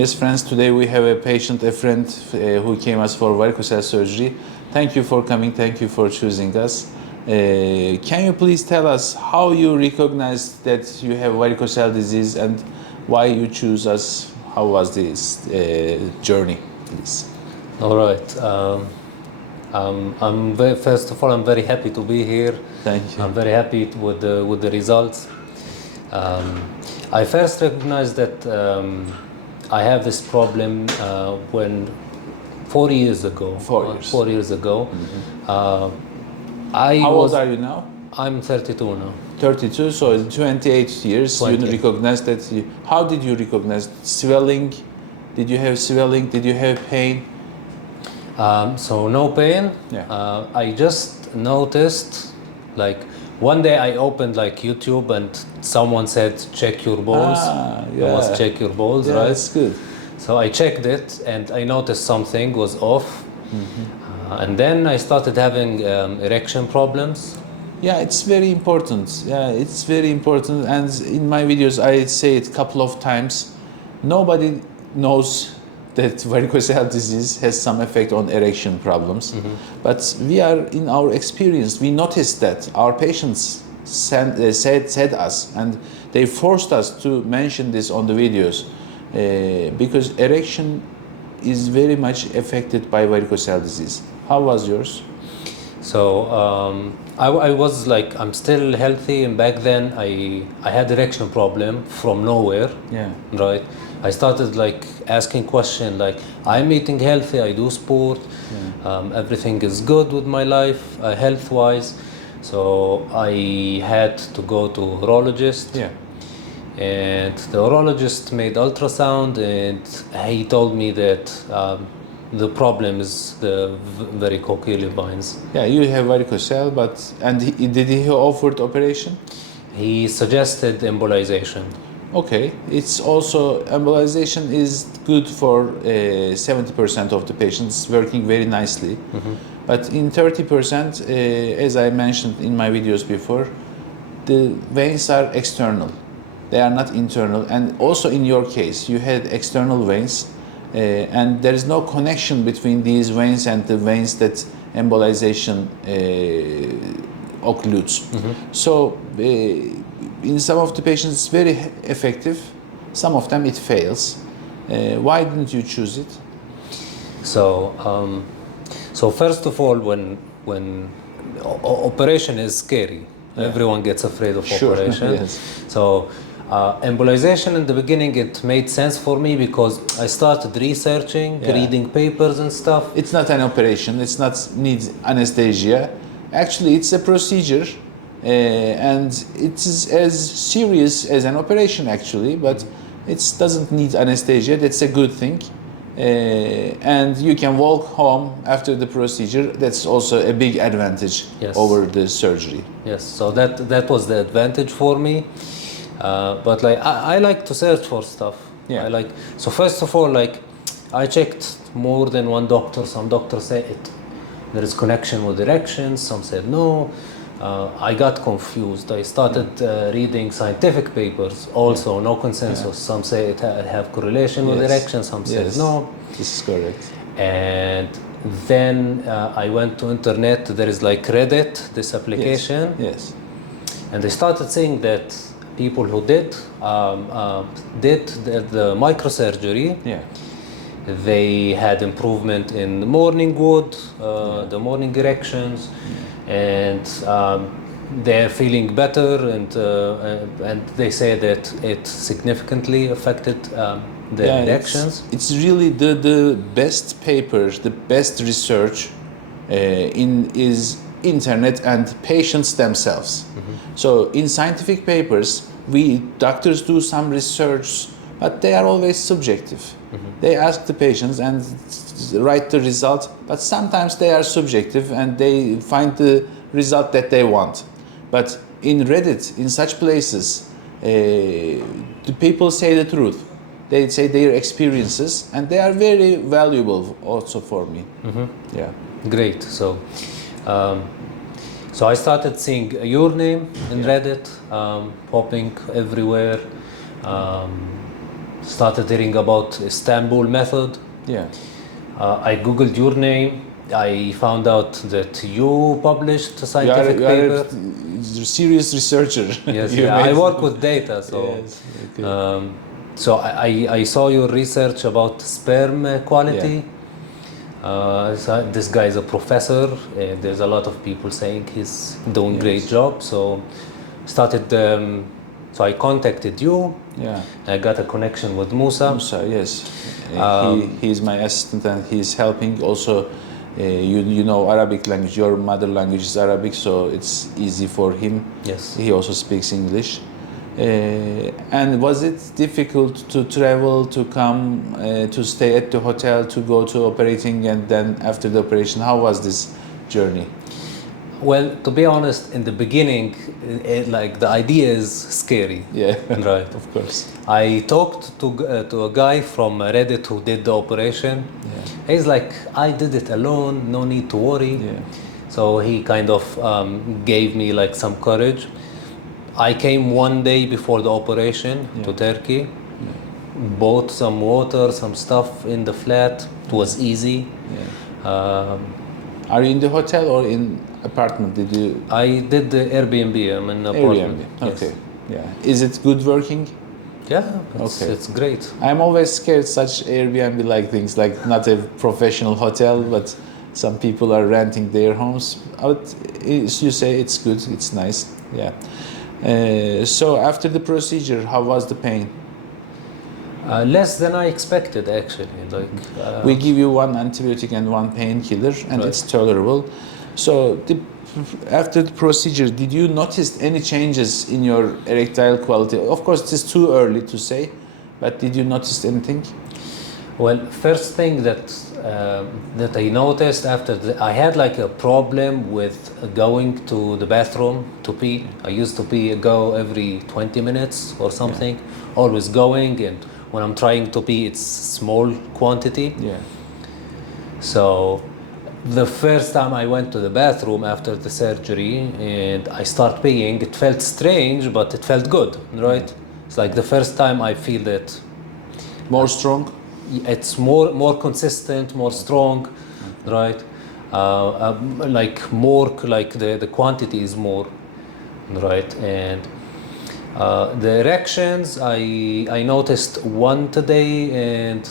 Yes, friends, today we have a patient, a friend who came us for varicocele surgery. Thank you for coming, thank you for choosing us. Can you please tell us how you recognized that you have varicocele disease and why you choose us? How was this journey, please? All right. First of all, I'm very happy to be here. Thank you. I'm very happy with the results. I first recognized that I have this problem when 4 years ago. 4 years. 4 years ago. How old are you now? I'm 32 now. 32, so in 28 years 20. you recognized that. How did you recognize swelling? Did you have swelling? Did you have pain? So no pain. Yeah. I just noticed, like one day I opened like YouTube and someone said check your balls. Yeah. It was check your balls, Yeah, right? that's good. So I checked it and I noticed something was off. And then I started having erection problems. Yeah, it's very important. Yeah, it's very important. And in my videos, I say it a couple of times. Nobody knows that varicocele disease has some effect on erection problems. But we are, in our experience, we noticed that our patients said us, and they forced us to mention this on the videos because erection is very much affected by varicocele disease. How was yours? So I was like, I'm still healthy, and back then I had erection problem from nowhere. Yeah. Right. I started like asking questions like, I'm eating healthy, I do sport, everything is good with my life, health-wise. So I had to go to urologist. Yeah. And the urologist made ultrasound, and he told me that the problem is the varicocele veins. Yeah, you have varicocele, did he offered operation? He suggested embolization. Okay, it's also embolization is good for 70% of the patients, working very nicely. But in 30%, as I mentioned in my videos before, the veins are external. They are not internal. And also in your case, you had external veins, and there is no connection between these veins and the veins that embolization occludes. So in some of the patients it's very effective, some of them it fails. Why didn't you choose it? So first of all, when operation is scary, everyone gets afraid of operation. Yes. So embolization in the beginning, it made sense for me because I started researching, reading papers and stuff. It's not an operation, it's not needs anesthesia. Actually, it's a procedure, and it is as serious as an operation actually, but it doesn't need anesthesia. That's a good thing. And you can walk home after the procedure. That's also a big advantage over the surgery. Yes, so that was the advantage for me. But like I like to search for stuff. Yeah. So first of all, like I checked more than one doctor. Some doctors say there is connection with erections. Some said no. I got confused. I started reading scientific papers. Also, no consensus. Some say it have correlation with erections. Some say no. This is correct. And then I went to internet. There is like Reddit, this application. Yes. And they started saying that people who did the microsurgery, they had improvement in the morning wood, the morning erections, and they're feeling better, and they say that it significantly affected the erections. It's really the best papers, the best research is internet and patients themselves. So in scientific papers, we doctors do some research, but they are always subjective. They ask the patients and write the result, but sometimes they are subjective and they find the result that they want. But in Reddit, in such places, the people say the truth. They say their experiences, and they are very valuable also for me. Yeah. Great. So I started seeing your name in Reddit, popping everywhere. started hearing about Istanbul method. Yeah. I googled your name. I found out that you published a You scientific paper. a serious researcher. Yes, You yeah, I made- work with data, so Yes, okay. so I saw your research about sperm quality. So this guy is a professor, and there's a lot of people saying he's doing great job. So started. So I contacted you. Yeah. I got a connection with Musa. Musa, yes. He's my assistant and he's helping also. You know Arabic language, your mother language is Arabic, so it's easy for him. Yes. He also speaks English. And was it difficult to travel, to come, to stay at the hotel, to go to operating, and then after the operation, how was this journey? Well, to be honest, in the beginning, like the idea is scary. Yeah, Right. of course. I talked to a guy from Reddit who did the operation. Yeah. He's like, I did it alone, no need to worry. Yeah. So he kind of gave me like some courage. I came one day before the operation to Turkey, bought some water, some stuff in the flat. It was easy. Yeah. Are you in the hotel or in apartment? Did you? I did the Airbnb. I'm in an apartment. Airbnb. Yes. Okay. Yeah. Is it good working? Yeah, it's great. I'm always scared such Airbnb like things, like not a professional hotel, but some people are renting their homes. But you say it's good, it's nice. Yeah. So after the procedure, how was the pain? Less than I expected, actually. We give you one antibiotic and one painkiller, and it's tolerable. So after the procedure, did you notice any changes in your erectile quality? Of course, it is too early to say, but did you notice anything? Well, first thing that I noticed after I had like a problem with going to the bathroom to pee. I used to go every 20 minutes or something, always going, and when I'm trying to pee, it's small quantity. Yeah. So the first time I went to the bathroom after the surgery and I start peeing, it felt strange, but it felt good, right? It's like the first time I feel it. More strong? It's more consistent, more strong, right? Like more, like the quantity is more, right? And the erections, I noticed one today, and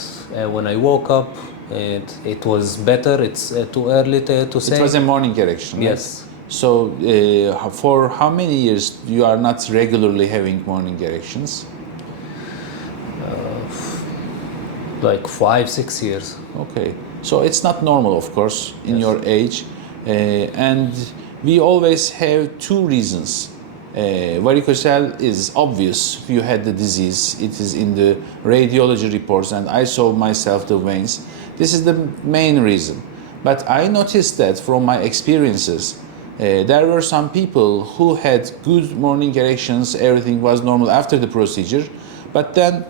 when I woke up, and it was better. It's too early to say. It was a morning erection, right? Yes. So for how many years you are not regularly having morning erections? Like 5-6 years. Okay, so it's not normal, of course, in your age, and we always have two reasons. Varicocele is obvious. You had the disease. It is in the radiology reports, and I saw myself the veins. This is the main reason. But I noticed that from my experiences, there were some people who had good morning erections. Everything was normal after the procedure, but then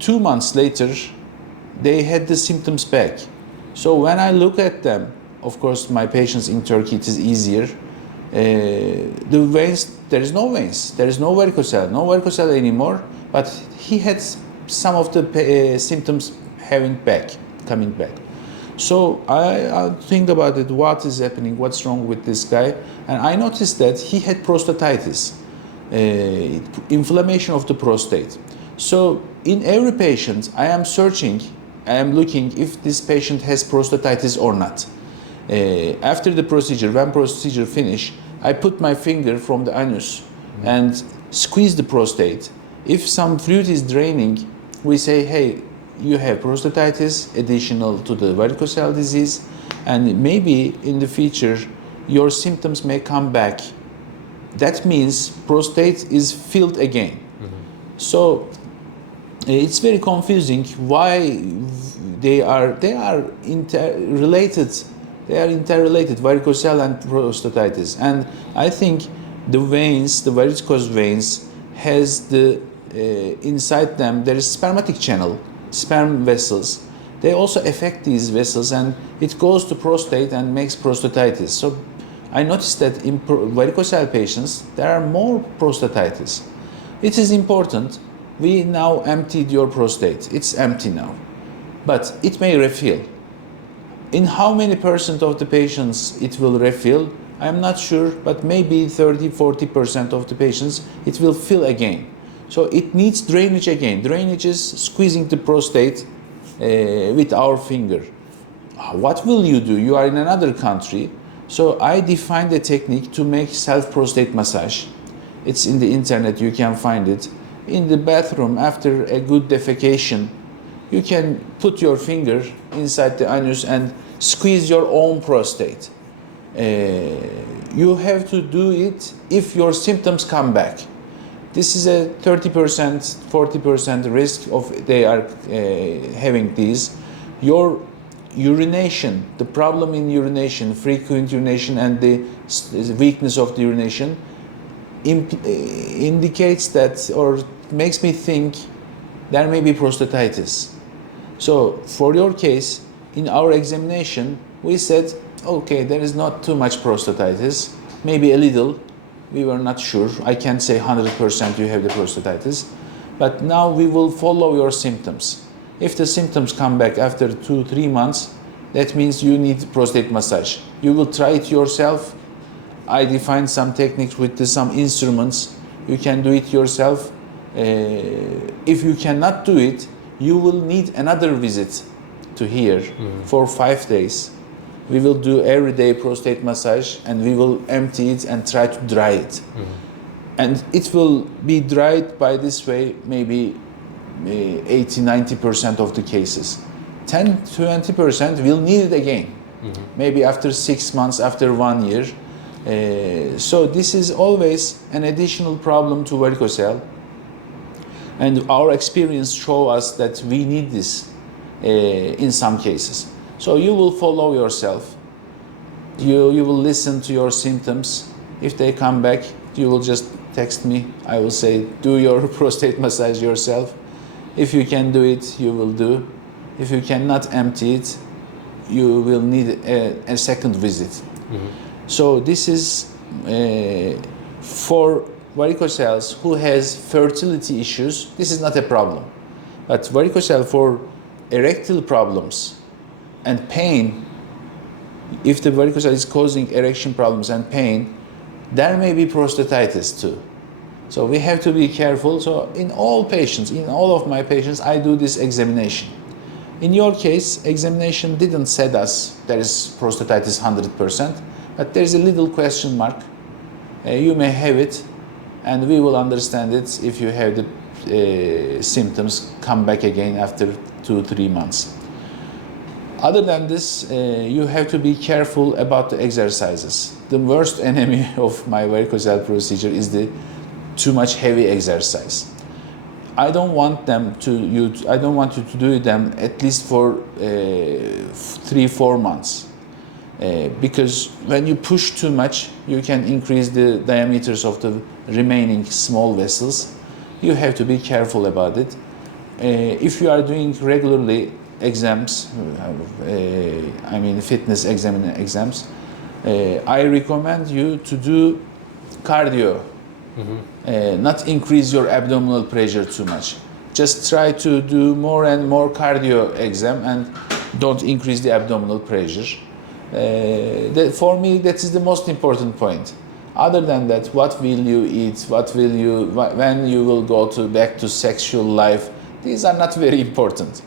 2 months later, they had the symptoms back. So when I look at them, of course, my patients in Turkey, it is easier. The veins, there is no veins, there is no varicocele anymore, but he had some of the symptoms coming back. So I think about it, what is happening, what's wrong with this guy, and I noticed that he had prostatitis, inflammation of the prostate. So in every patient, I am looking if this patient has prostatitis or not. After the procedure, when procedure finish, I put my finger from the anus and squeeze the prostate. If some fluid is draining, we say, hey, you have prostatitis additional to the varicocele disease, and maybe in the future your symptoms may come back. That means prostate is filled again. So it's very confusing why they are interrelated. They are interrelated, varicocele and prostatitis. And I think the veins, the varicose veins, has inside them there is spermatic channel, sperm vessels. They also affect these vessels, and it goes to prostate and makes prostatitis. So I noticed that in varicocele patients there are more prostatitis. It is important we now emptied your prostate. It's empty now, but it may refill. In how many percent of the patients it will refill, I'm not sure, but maybe 30-40% of the patients it will fill again. So it needs drainage again. Drainage is squeezing the prostate with our finger. What will you do? You are in another country. So I defined a technique to make self-prostate massage. It's in the internet, you can find it. In the bathroom, after a good defecation, you can put your finger inside the anus and squeeze your own prostate. You have to do it if your symptoms come back. This is a 30%, 40% risk of they are having these. Your urination, the problem in urination, frequent urination and the weakness of the urination indicates that or makes me think there may be prostatitis. So for your case, in our examination, we said, okay, there is not too much prostatitis, maybe a little. We were not sure. I can't say 100% you have the prostatitis, but now we will follow your symptoms. If the symptoms come back after 2-3 months, that means you need prostate massage. You will try it yourself. I defined some techniques with some instruments. You can do it yourself. If you cannot do it, you will need another visit to here for 5 days. We will do everyday prostate massage and we will empty it and try to dry it. And it will be dried by this way maybe 80-90% of the cases. 10-20% will need it again, maybe after 6 months, after 1 year. So this is always an additional problem to varicocele. And our experience show us that we need this in some cases. So you will follow yourself. You will listen to your symptoms. If they come back, you will just text me. I will say, do your prostate massage yourself. If you can do it, you will do. If you cannot empty it, you will need a second visit. So this is for varicoceles who has fertility issues. This is not a problem. But varicocele for erectile problems and pain, if the varicocele is causing erection problems and pain, there may be prostatitis too. So we have to be careful. So in all patients, in all of my patients, I do this examination. In your case, examination didn't say us there is prostatitis 100%, but there is a little question mark. You may have it, and we will understand it if you have the symptoms come back again after 2-3 months. Other than this, you have to be careful about the exercises. The worst enemy of my varicocele procedure is the too much heavy exercise. I don't want you to do them at least for 3-4 months, because when you push too much, you can increase the diameters of the remaining small vessels. You have to be careful about it. If you are doing regularly exams, I mean fitness exams, I recommend you to do cardio. Not increase your abdominal pressure too much. Just try to do more and more cardio exam and don't increase the abdominal pressure. For me, that is the most important point. Other than that, what will you eat? When you will go back to sexual life? These are not very important.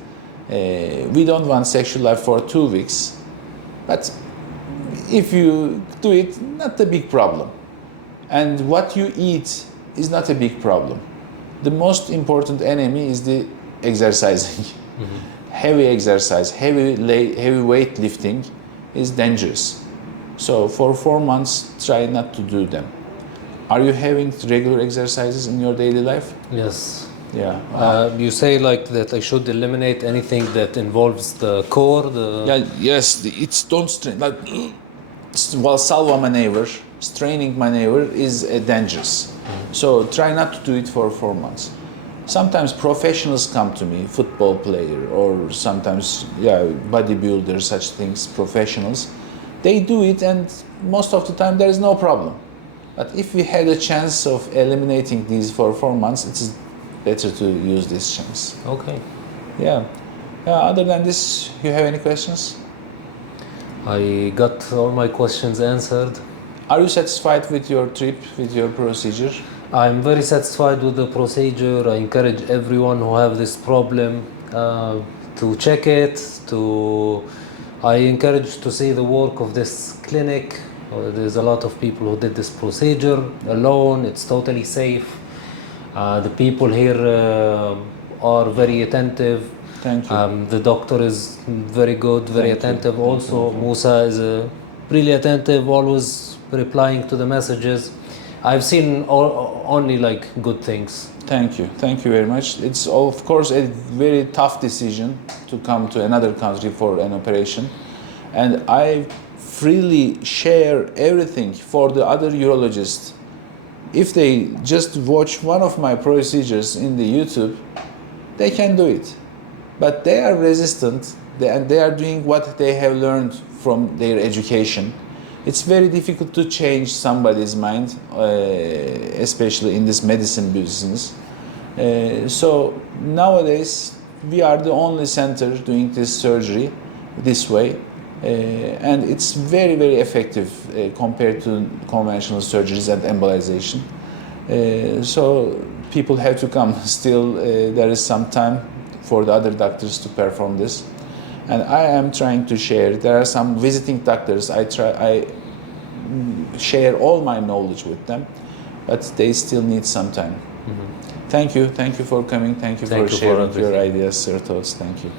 We don't want sexual life for 2 weeks, but if you do it, not a big problem. And what you eat is not a big problem. The most important enemy is the exercising. Heavy exercise, heavy weight lifting is dangerous. So for 4 months, try not to do them. Are you having regular exercises in your daily life? Yes. Yeah. You say like that I should eliminate anything that involves the core. Yes. It's don't strain. Like Valsalva maneuver, straining maneuver is dangerous. So try not to do it for 4 months. Sometimes professionals come to me, football player or sometimes bodybuilder, such things, professionals. They do it and most of the time there is no problem. But if we had a chance of eliminating these for 4 months, it is better to use this chance. Okay. Yeah. Other than this, you have any questions? I got all my questions answered. Are you satisfied with your trip, with your procedure? I'm very satisfied with the procedure. I encourage everyone who have this problem to check it. I encourage to see the work of this clinic. There's a lot of people who did this procedure alone. It's totally safe. The people here are very attentive. Thank you. The doctor is very good, very Thank you. attentive. Also, Musa is really attentive, always replying to the messages. I've seen only like good things. Thank you very much. It's of course a very tough decision to come to another country for an operation, and I freely share everything for the other urologists. If they just watch one of my procedures in the YouTube, they can do it. But they are resistant, and they are doing what they have learned from their education. It's very difficult to change somebody's mind, especially in this medicine business. So nowadays, we are the only center doing this surgery this way. And it's very, very effective compared to conventional surgeries and embolization. So people have to come. Still, there is some time for the other doctors to perform this. And I am trying to share. There are some visiting doctors. I share all my knowledge with them, but they still need some time. Mm-hmm. Thank you for coming. Thank you for sharing your ideas, your thoughts. Thank you.